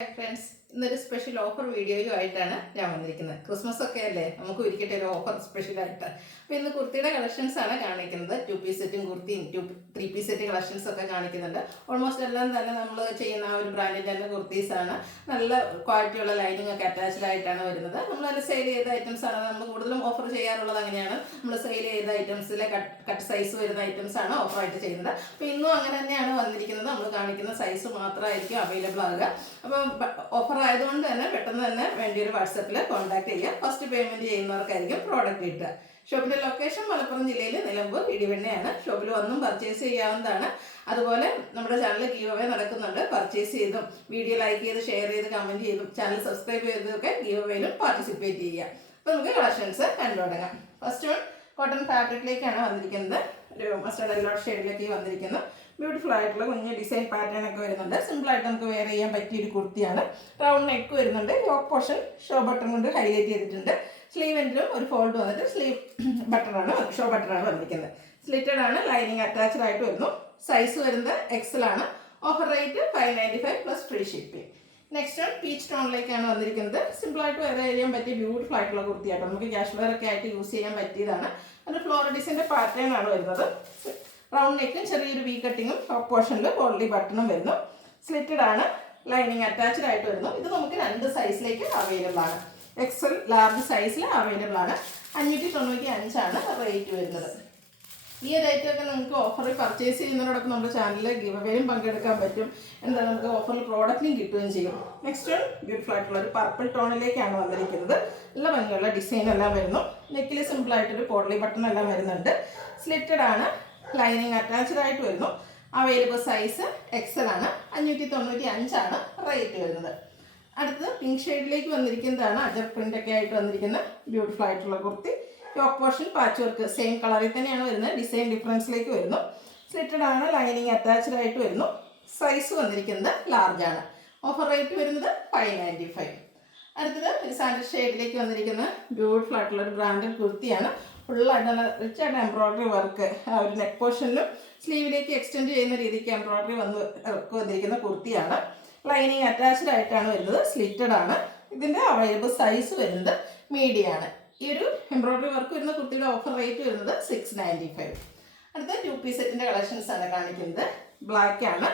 Hi friends, ഇന്നൊരു special offer വീഡിയോയുമായിട്ടാണ് ഞാൻ വന്നിരിക്കുന്നത്. ക്രിസ്മസ് ഒക്കെ അല്ലേ, നമുക്ക് ഒരിക്കട്ടെ ഒരു ഓഫർ സ്പെഷ്യലായിട്ട്. അപ്പോൾ ഇന്ന് കുർത്തിയുടെ കളക്ഷൻസ് ആണ് കാണിക്കുന്നത്. 2 പീസ് സെറ്റും കുർത്തിയും 3 പീസ് സെറ്റ് കളക്ഷൻസ് ഒക്കെ കാണിക്കുന്നുണ്ട്. ഓൾമോസ്റ്റ് എല്ലാം തന്നെ നമ്മൾ ചെയ്യുന്ന ആ ഒരു ബ്രാൻഡിൻ്റെ തന്നെ കുർത്തീസാണ്. നല്ല ക്വാളിറ്റിയുള്ള ലൈനിങ് ഒക്കെ അറ്റാച്ച്ഡ് ആയിട്ടാണ് വരുന്നത്. നമ്മളതിൽ സെയിൽ ചെയ്ത ഐറ്റംസ് ആണ് നമ്മൾ കൂടുതലും ഓഫർ ചെയ്യാറുള്ളത്. അങ്ങനെയാണ് നമ്മൾ സെയിൽ ചെയ്ത ഐറ്റംസിലെ കട്ട് സൈസ് വരുന്ന ഐറ്റംസ് ആണ് ഓഫറായിട്ട് ചെയ്യുന്നത്. അപ്പോൾ ഇന്നും അങ്ങനെ തന്നെയാണ് വന്നിരിക്കുന്നത്. നമ്മൾ കാണിക്കുന്ന സൈസ് മാത്രമായിരിക്കും അവൈലബിൾ ആകുക. അപ്പം ഓഫർ ആയതുകൊണ്ട് തന്നെ പെട്ടെന്ന് തന്നെ വേണ്ടിയൊരു വാട്സപ്പിൽ കോൺടാക്ട് ചെയ്യുക. ഫസ്റ്റ് പേയ്മെൻറ്റ് ചെയ്യുന്നവർക്കായിരിക്കും പ്രോഡക്റ്റ് കിട്ടുക. ഷോപ്പിൻ്റെ ലൊക്കേഷൻ മലപ്പുറം ജില്ലയിൽ നിലമ്പൂർ ഇടിവെണ്ണയാണ്. ഷോപ്പിൽ വന്നും പർച്ചേസ് ചെയ്യാവുന്നതാണ്. അതുപോലെ നമ്മുടെ ചാനൽ ഗീവ് അവേ നടക്കുന്നുണ്ട്. പർച്ചേസ് ചെയ്തും വീഡിയോ ലൈക്ക് ചെയ്ത് ഷെയർ ചെയ്ത് കമൻറ്റ് ചെയ്തും ചാനൽ സബ്സ്ക്രൈബ് ചെയ്തൊക്കെ ഗീവ് അവേയിലും പാർട്ടിസിപ്പേറ്റ് ചെയ്യുക. അപ്പോൾ നമുക്ക് കളക്ഷൻസ് കണ്ടു തുടങ്ങാം. ഫസ്റ്റ് വൺ കോട്ടൺ ഫാബ്രിക്കിലേക്കാണ് വന്നിരിക്കുന്നത്. ഒരു മസ്റ്റർഡ് യെല്ലോ ഷെയ്ഡിലേക്ക് വന്നിരിക്കുന്നു. ബ്യൂട്ടിഫുൾ ആയിട്ടുള്ള കുഞ്ഞ് ഡിസൈൻ പാറ്റേൺ ഒക്കെ വരുന്നുണ്ട്. സിമ്പിളായിട്ട് നമുക്ക് വെയർ ചെയ്യാൻ പറ്റിയൊരു കുർത്തിയാണ്. റൗണ്ട് നെക്ക് വരുന്നുണ്ട്. യോക്ക് പോർഷൻ ഷോ ബട്ടൺ കൊണ്ട് ഹൈലൈറ്റ് ചെയ്തിട്ടുണ്ട്. സ്ലീവ് എൻഡിലും ഒരു ഫോൾഡ് വന്നിട്ട് സ്ലീവ് ബട്ടണാണ് ഷോ ബട്ടണാണ് വന്നിരിക്കുന്നത്. സ്ലിറ്റഡ് ആണ്. ലൈനിങ് അറ്റാച്ച്ഡ് ആയിട്ട് വരുന്നു. സൈസ് വരുന്നത് എക്സൽ ആണ്. Offer rate 595 plus free shipping. Next one peach ടോണിലേക്കാണ് വന്നിരിക്കുന്നത്. സിമ്പിളായിട്ട് വെയർ ചെയ്യാൻ പറ്റിയ ബ്യൂട്ടിഫുൾ ആയിട്ടുള്ള കുർത്തിയായിട്ട് നമുക്ക് ക്യാഷ് വെയർ ഒക്കെ ആയിട്ട് യൂസ് ചെയ്യാൻ പറ്റിയതാണ്. അതിന് ഫ്ലോറൽ ഡിസൈൻ്റെ പാറ്റേൺ ആണ് വരുന്നത്. റൗണ്ട് നെക്കും ചെറിയൊരു വി കട്ടിങ്ങും ടോപ്പ് പോർഷനിൽ പോളി ബട്ടണും വരുന്നു. സ്ലിറ്റഡ് ആണ്. ലൈനിങ് അറ്റാച്ച്ഡ് ആയിട്ട് വരുന്നു. ഇത് നമുക്ക് 2 സൈസിലേക്ക് അവൈലബിൾ ആണ്. എക്സൽ ലാർജ് സൈസിൽ അവൈലബിൾ ആണ്. 595 ആണ് റേറ്റ് വരുന്നത്. ഈ ഒരു ഐറ്റമൊക്കെ നിങ്ങൾക്ക് ഓഫറിൽ പർച്ചേസ് ചെയ്യുന്നതിനോടൊപ്പം നമ്മുടെ ചാനലിൽ ഗിവ് അവേയിലും പങ്കെടുക്കാൻ പറ്റും. എന്താ നമുക്ക് ഓഫറിൽ പ്രോഡക്റ്റിനും കിട്ടുകയും ചെയ്യും. നെക്സ്റ്റ് വൺ ബ്യൂട്ടിഫുൾ ആയിട്ടുള്ള ഒരു പർപ്പിൾ ടോണിലേക്കാണ് വന്നിരിക്കുന്നത്. നല്ല ഭംഗിയുള്ള ഡിസൈൻ എല്ലാം വരുന്നു. നെക്കിൽ സിമ്പിളായിട്ടൊരു പോളി ബട്ടൺ എല്ലാം വരുന്നുണ്ട്. സ്ലിറ്റഡ് ആണ്. ലൈനിങ് അറ്റാച്ച്ഡ് ആയിട്ട് വരുന്നു. അവൈലബിൾ സൈസ് എക്സൽ ആണ്. 595 ആണ് റേറ്റ് വരുന്നത്. അടുത്തത് പിങ്ക് ഷെയ്ഡിലേക്ക് വന്നിരിക്കുന്നതാണ്. അജർ പ്രിന്റ് ഒക്കെ ആയിട്ട് വന്നിരിക്കുന്ന ബ്യൂട്ടിഫുൾ ആയിട്ടുള്ള കുർത്തി. Yoke portion patch work same കളറിൽ തന്നെയാണ് വരുന്നത്. ഡിസൈൻ ഡിഫറൻസിലേക്ക് വരുന്നു. സ്ലിറ്റഡ് ആണ്. ലൈനിങ് അറ്റാച്ച്ഡ് ആയിട്ട് വരുന്നു. സൈസ് വന്നിരിക്കുന്നത് ലാർജ് ആണ്. ഓഫർ റേറ്റ് വരുന്നത് 595. അടുത്തത് സാൻഡൽ ഷെയ്ഡിലേക്ക് വന്നിരിക്കുന്ന ബ്യൂട്ടിഫുൾ ആയിട്ടുള്ള ഒരു ബ്രാൻഡഡ് കുർത്തിയാണ്. ഫുള്ളായിട്ട് റിച്ച് ആയിട്ട് എംബ്രോയ്ഡറി വർക്ക് ആ ഒരു നെക്ക് പോർഷനിലും സ്ലീവിലേക്ക് എക്സ്റ്റെൻഡ് ചെയ്യുന്ന രീതിക്ക് എംബ്രോയ്ഡറി വന്നിരിക്കുന്ന കുർത്തിയാണ്. ലൈനിങ് അറ്റാച്ച്ഡ് ആയിട്ടാണ് വരുന്നത്. സ്ലിറ്റഡ് ആണ്. ഇതിൻ്റെ അവൈലബിൾ സൈസ് വരുന്നത് മീഡിയം ആണ്. ഈ ഒരു എംബ്രോയ്ഡറി വർക്ക് വരുന്ന കുർത്തിയുടെ ഓഫർ റേറ്റ് വരുന്നത് 695. അടുത്ത 2 പീസ് സെറ്റിൻ്റെ കളക്ഷൻസ് ആണ് കാണിക്കുന്നത്. ബ്ലാക്ക് ആണ്.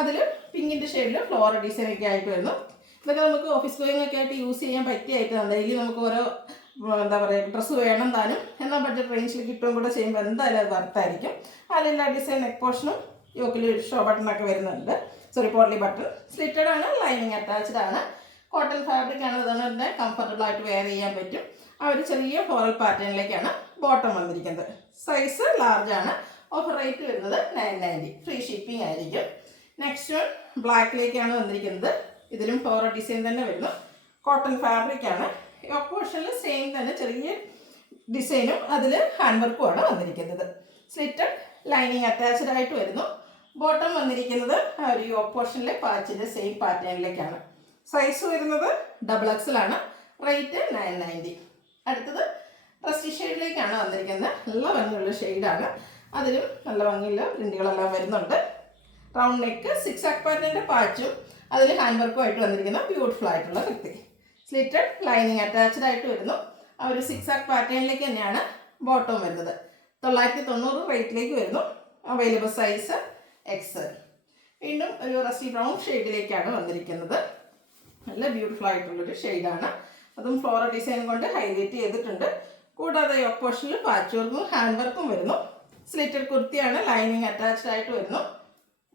അതിൽ പിങ്കിൻ്റെ ഷെയ്ഡിൽ ഫ്ലോറൽ ഡിസൈൻ ഒക്കെ ആയിട്ട് വരുന്നു. ഇതൊക്കെ നമുക്ക് ഓഫീസ് ഗോയിങ് ഒക്കെ ആയിട്ട് യൂസ് ചെയ്യാൻ പറ്റിയ ഐറ്റം. ഡെയിലി നമുക്ക് ഓരോ എന്താ പറയുക ഡ്രസ്സ് വേണം താനും എന്നാൽ ബഡ്ജറ്റ് റേഞ്ചിൽ കിട്ടുകയും കൂടെ ചെയ്യുമ്പോൾ എന്തായാലും അത് വർത്തായിരിക്കും. അതിലെല്ലാ ഡിസൈൻ നെക്ക് പോർഷനും യോക്കിൽ ഷോ ബട്ടണൊക്കെ വരുന്നുണ്ട്. Poly button. സ്ലിറ്റഡ് ആണ്. ലൈനിങ് അറ്റാച്ച്ഡ് ആണ്. കോട്ടൺ ഫാബ്രിക് ആണ്. അതുകൊണ്ട് തന്നെ കംഫർട്ടബിൾ ആയിട്ട് വെയർ ചെയ്യാൻ പറ്റും. ആ ഒരു ചെറിയ ഫ്ലോറൽ പാറ്റേണിലേക്കാണ് ബോട്ടം വന്നിരിക്കുന്നത്. സൈസ് ലാർജ് ആണ്. ഓഫർ റേറ്റ് വരുന്നത് 990. ഫ്രീ ഷിപ്പിംഗ് ആയിരിക്കും. നെക്സ്റ്റ് വൺ ബ്ലാക്കിലേക്കാണ് വന്നിരിക്കുന്നത്. ഇതിലും ഫ്ലോറൽ ഡിസൈൻ തന്നെ വരുന്നു. കോട്ടൺ ഫാബ്രിക് ആണ്. യോക്ക് പോർഷനിൽ സെയിം തന്നെ ചെറിയ ഡിസൈനും അതിൽ ഹാൻഡ് വർക്കുമാണ് വന്നിരിക്കുന്നത്. സ്ലിറ്റഡ് ലൈനിങ് അറ്റാച്ച്ഡ് ആയിട്ട് വരുന്നു. ബോട്ടം വന്നിരിക്കുന്നത് ആ ഒരു യോക്ക് പോർഷനിലെ പാച്ചിൻ്റെ സെയിം പാറ്റേണിലേക്കാണ്. സൈസ് വരുന്നത് ഡബിൾ എക്സൽ ആണ്. റേറ്റ് 990. അടുത്തത് റസ്റ്റി ഷെയ്ഡിലേക്കാണ് വന്നിരിക്കുന്നത്. നല്ല ഭംഗിയുള്ള ഷെയ്ഡാണ്. അതിലും നല്ല ഭംഗിയുള്ള പ്രിൻറ്റുകളെല്ലാം വരുന്നുണ്ട്. റൗണ്ട് നെക്ക് 6 ആക്ക് പാറ്റേണിൻ്റെ പാച്ചും അതിൽ ഹാൻഡ് വർക്കും ആയിട്ട് വന്നിരിക്കുന്ന ബ്യൂട്ടിഫുൾ ആയിട്ടുള്ള കുർത്തി. സ്ലിറ്റഡ് ലൈനിങ് അറ്റാച്ച്ഡ് ആയിട്ട് വരുന്നു. ആ ഒരു 6 ആക്ക് പാറ്റേണിലേക്ക് തന്നെയാണ് ബോട്ടം വരുന്നത്. 990 റേറ്റിലേക്ക് വരുന്നു. Available size Excel. വീണ്ടും ഒരു റസ്റ്റി ബ്രൗൺ ഷെയ്ഡിലേക്കാണ് വന്നിരിക്കുന്നത്. നല്ല ബ്യൂട്ടിഫുൾ ആയിട്ടുള്ളൊരു ഷെയ്ഡാണ്. അതും ഫ്ലോറൽ ഡിസൈൻ കൊണ്ട് ഹൈലൈറ്റ് ചെയ്തിട്ടുണ്ട്. കൂടാതെ യോക്ക് പോർഷനിൽ പാച്ച് വർക്കും ഹാൻഡ് വർക്കും വരുന്നു. സ്ലിറ്റഡ് കുർത്തിയാണ്. ലൈനിങ് അറ്റാച്ച്ഡ് ആയിട്ട് വരുന്നു.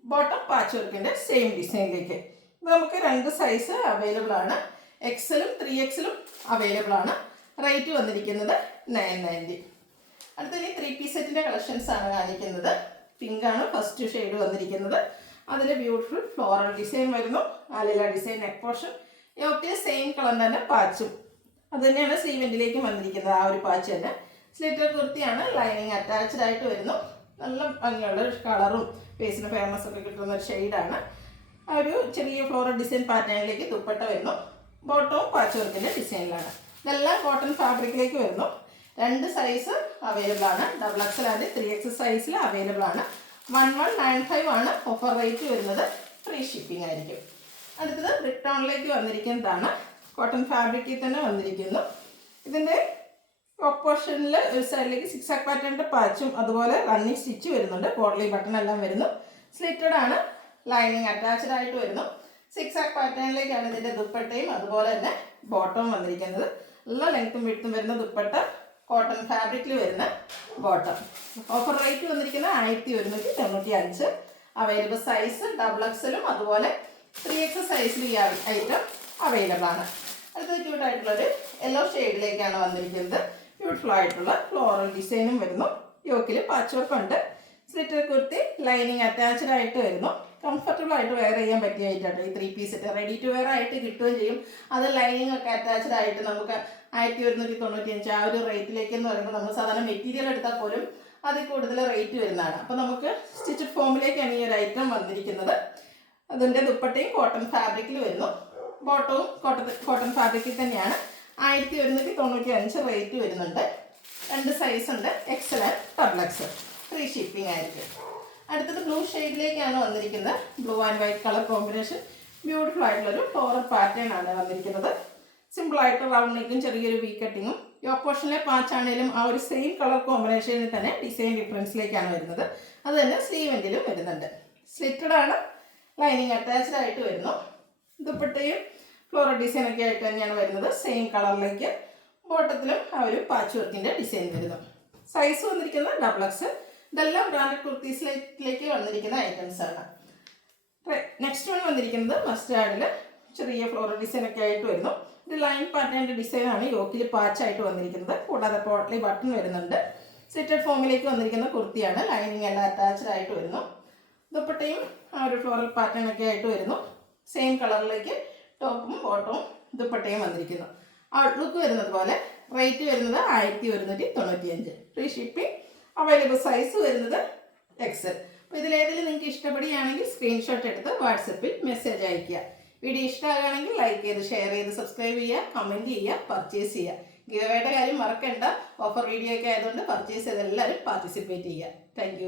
ബോട്ടം പാച്ച് വർക്കിൻ്റെ സെയിം ഡിസൈനിലേക്ക്. ഇത് നമുക്ക് 2 സൈസ് അവൈലബിൾ ആണ്. എക്സലും 3XL അവൈലബിൾ ആണ്. റേറ്റ് വന്നിരിക്കുന്നത് 990. അടുത്തത് 3 പീസ് സെറ്റിൻ്റെ കളക്ഷൻസ് ആണ് കാണിക്കുന്നത്. പിങ്കാണ് ഫസ്റ്റ് ഷെയ്ഡ് വന്നിരിക്കുന്നത്. അതിൽ ബ്യൂട്ടിഫുൾ ഫ്ലോറൽ ഡിസൈൻ വരുന്നു. ആലില ഡിസൈൻ നെക്ക് പോർഷൻ. യോക്കിൽ സെയിം കളർ തന്നെ പാച്ചും അത് തന്നെയാണ് സ്ലീവ് എൻഡിലേക്കും വന്നിരിക്കുന്നത്. ആ ഒരു പാച്ച് തന്നെ. സ്ലിറ്റഡ് കുർത്തിയാണ്. ലൈനിങ് അറ്റാച്ച്ഡ് ആയിട്ട് വരുന്നു. നല്ല ഭംഗിയുള്ള കളറും ഫേസിന് ഫെയർനെസ് ഒക്കെ കിട്ടുന്ന ഒരു ഷെയ്ഡാണ്. ആ ഒരു ചെറിയ ഫ്ലോറൽ ഡിസൈൻ പാറ്റേണിലേക്ക് ദുപ്പട്ട വരുന്നു. ബോട്ടവും പാച്ച് വർക്കിൻ്റെ ഡിസൈനിലാണ്. ഇതെല്ലാം കോട്ടൺ ഫാബ്രിക്കിലേക്ക് വരുന്നു. 2 സൈസ് അവൈലബിൾ ആണ്. ഡബിൾ എക്സൽ ആൻഡ് 3XL സൈസിൽ അവൈലബിൾ ആണ്. 1195 ആണ് ഓഫർ റേറ്റ് വരുന്നത്. ഫ്രീ ഷിപ്പിംഗ് ആയിരിക്കും. അടുത്തത് റിട്ടേണിലേക്ക് വന്നിരിക്കുന്നതാണ്. കോട്ടൺ ഫാബ്രിക്കിൽ തന്നെ വന്നിരിക്കുന്നു. ഇതിൻ്റെ ടോപ്പ് പോർഷനിൽ ഒരു സൈഡിലേക്ക് സിക്സാക് പാറ്റേണിൻ്റെ പാച്ചും അതുപോലെ റണ്ണിങ് സ്റ്റിച്ച് വരുന്നുണ്ട്. പോട്ട്ലി ബട്ടൺ എല്ലാം വരുന്നു. സ്ലിറ്റഡ് ആണ്. ലൈനിങ് അറ്റാച്ച്ഡ് ആയിട്ട് വരുന്നു. സിക്സാക് പാറ്റേണിലേക്കാണ് ഇതിൻ്റെ ദുപ്പട്ടയും അതുപോലെ തന്നെ ബോട്ടവും വന്നിരിക്കുന്നത്. എല്ലാ ലെങ്ത്തും വിഡ്ത്തും വരുന്ന ദുപ്പട്ട, കോട്ടൺ ഫാബ്രിക്കിൽ വരുന്ന ബോട്ടം. ഓഫർ റേറ്റ് വന്നിരിക്കുന്നത് 1195. അവൈലബിൾ സൈസ് XXL അതുപോലെ 3X സൈസിൽ ഈ ഐറ്റം അവൈലബിൾ ആണ്. അടുത്തത് ക്യൂട്ടായിട്ടുള്ളൊരു യെല്ലോ ഷെയ്ഡിലേക്കാണ് വന്നിരിക്കുന്നത്. ബ്യൂട്ടിഫുൾ ആയിട്ടുള്ള ഫ്ലോറൽ ഡിസൈനും വരുന്നു. യോക്കിൽ പാച്ച് വർക്ക് ഉണ്ട്. സ്ലിറ്റർ കുർത്തി ലൈനിങ് അറ്റാച്ച്ഡ് ആയിട്ട് വരുന്നു. കംഫർട്ടബിൾ ആയിട്ട് വെയർ ചെയ്യാൻ പറ്റിയ ഐറ്റാണ് ഈ 3 piece set. Ready to wear ആയിട്ട് കിട്ടുകയും ചെയ്യും. അത് ലൈനിങ് ഒക്കെ അറ്റാച്ച്ഡ് ആയിട്ട് നമുക്ക് 1195 ആ ഒരു റേറ്റിലേക്ക് എന്ന് പറയുമ്പോൾ നമ്മൾ സാധാരണ മെറ്റീരിയൽ എടുത്താൽ പോലും അതിൽ കൂടുതൽ റേറ്റ് വരുന്നതാണ്. അപ്പോൾ നമുക്ക് സ്റ്റിച്ചഡ് ഫോമിലേക്കാണ് ഈ ഒരു ഐറ്റം വന്നിരിക്കുന്നത്. അതിൻ്റെ ദുപ്പട്ടയും കോട്ടൺ ഫാബ്രിക്കിൽ വരുന്നു. ബോട്ടവും കോട്ടൺ ഫാബ്രിക്കിൽ തന്നെയാണ്. 1195 റേറ്റ് വരുന്നുണ്ട്. 2 സൈസ് ഉണ്ട്, XL and XXL. Free shipping ആയിരിക്കും. അടുത്തത് ബ്ലൂ ഷെയ്ഡിലേക്കാണ് വന്നിരിക്കുന്നത്. Blue and white colour combination. Beautiful ആയിട്ടുള്ളൊരു ഫ്ലോറൽ പാറ്റേൺ ആണ് വന്നിരിക്കുന്നത്. സിമ്പിളായിട്ട് റൗണ്ട് നെക്കും ചെറിയൊരു വി കട്ടിങ്ങും. യോക്ക് പോർഷനിലെ പാച്ചാണേലും ആ ഒരു സെയിം കളർ കോമ്പിനേഷനിൽ തന്നെ ഡിസൈൻ ഡിഫറൻസിലേക്കാണ് വരുന്നത്. അത് തന്നെ സ്ലീവെൻറ്റിലും വരുന്നുണ്ട്. സ്ലിറ്റഡ് ആണ്. ലൈനിങ് അറ്റാച്ച്ഡ് ആയിട്ട് വരുന്നു. ദുപ്പട്ടയും ഫ്ലോറൽ ഡിസൈനൊക്കെ ആയിട്ട് തന്നെയാണ് വരുന്നത്. സെയിം കളറിലേക്ക് ബോട്ടത്തിലും ആ ഒരു പാച്ച് വർക്കിൻ്റെ ഡിസൈൻ വരുന്നു. സൈസ് വന്നിരിക്കുന്നത് XXL. ഇതെല്ലാം ബ്രാൻഡഡ് കുർത്തീസിലേക്ക് വന്നിരിക്കുന്ന ഐറ്റംസ് ആണ്. നെക്സ്റ്റ് വൺ വന്നിരിക്കുന്നത് മസ്റ്റാർഡിൽ ചെറിയ ഫ്ലോറൽ ഡിസൈനൊക്കെ ആയിട്ട് വരുന്നു. ഇത് ലൈൻ പാറ്റേണിൻ്റെ ഡിസൈനാണ്. യോക്കിൽ പാച്ചായിട്ട് വന്നിരിക്കുന്നത്. കൂടാതെ പോട്ട്ലി ബട്ടൺ വരുന്നുണ്ട്. സ്ലിറ്റഡ് ഫോമിലേക്ക് വന്നിരിക്കുന്ന കുർത്തിയാണ്. ലൈനിങ് എല്ലാം അറ്റാച്ച്ഡ് ആയിട്ട് വരുന്നു. ദുപ്പട്ടയും ആ ഒരു ഫ്ലോറൽ പാറ്റേണൊക്കെ ആയിട്ട് വരുന്നു. സെയിം കളറിലേക്ക് ടോപ്പും ബോട്ടവും ദുപ്പട്ടയും വന്നിരിക്കുന്നു. ഔട്ട്ലുക്ക് വരുന്നത് പോലെ. റേറ്റ് വരുന്നത് 1195. Free shipping. അവൈലബിൾ സൈസ് വരുന്നത് XL. അപ്പോൾ ഇതിലേതെങ്കിലും നിങ്ങൾക്ക് ഇഷ്ടപ്പെടുകയാണെങ്കിൽ സ്ക്രീൻഷോട്ട് എടുത്ത് വാട്സപ്പിൽ മെസ്സേജ് അയയ്ക്കുക. വീഡിയോ ഇഷ്ടമാകുകയാണെങ്കിൽ ലൈക്ക് ചെയ്ത് ഷെയർ ചെയ്ത് സബ്സ്ക്രൈബ് ചെയ്യുക, കമൻറ്റ് ചെയ്യുക, പർച്ചേസ് ചെയ്യുക. ഗിവ് അവേയുടെ കാര്യം മറക്കണ്ട. ഓഫർ വീഡിയോ ഒക്കെ ആയതുകൊണ്ട് പർച്ചേസ് ചെയ്ത് എല്ലാവരും പാർട്ടിസിപ്പേറ്റ് ചെയ്യുക. താങ്ക്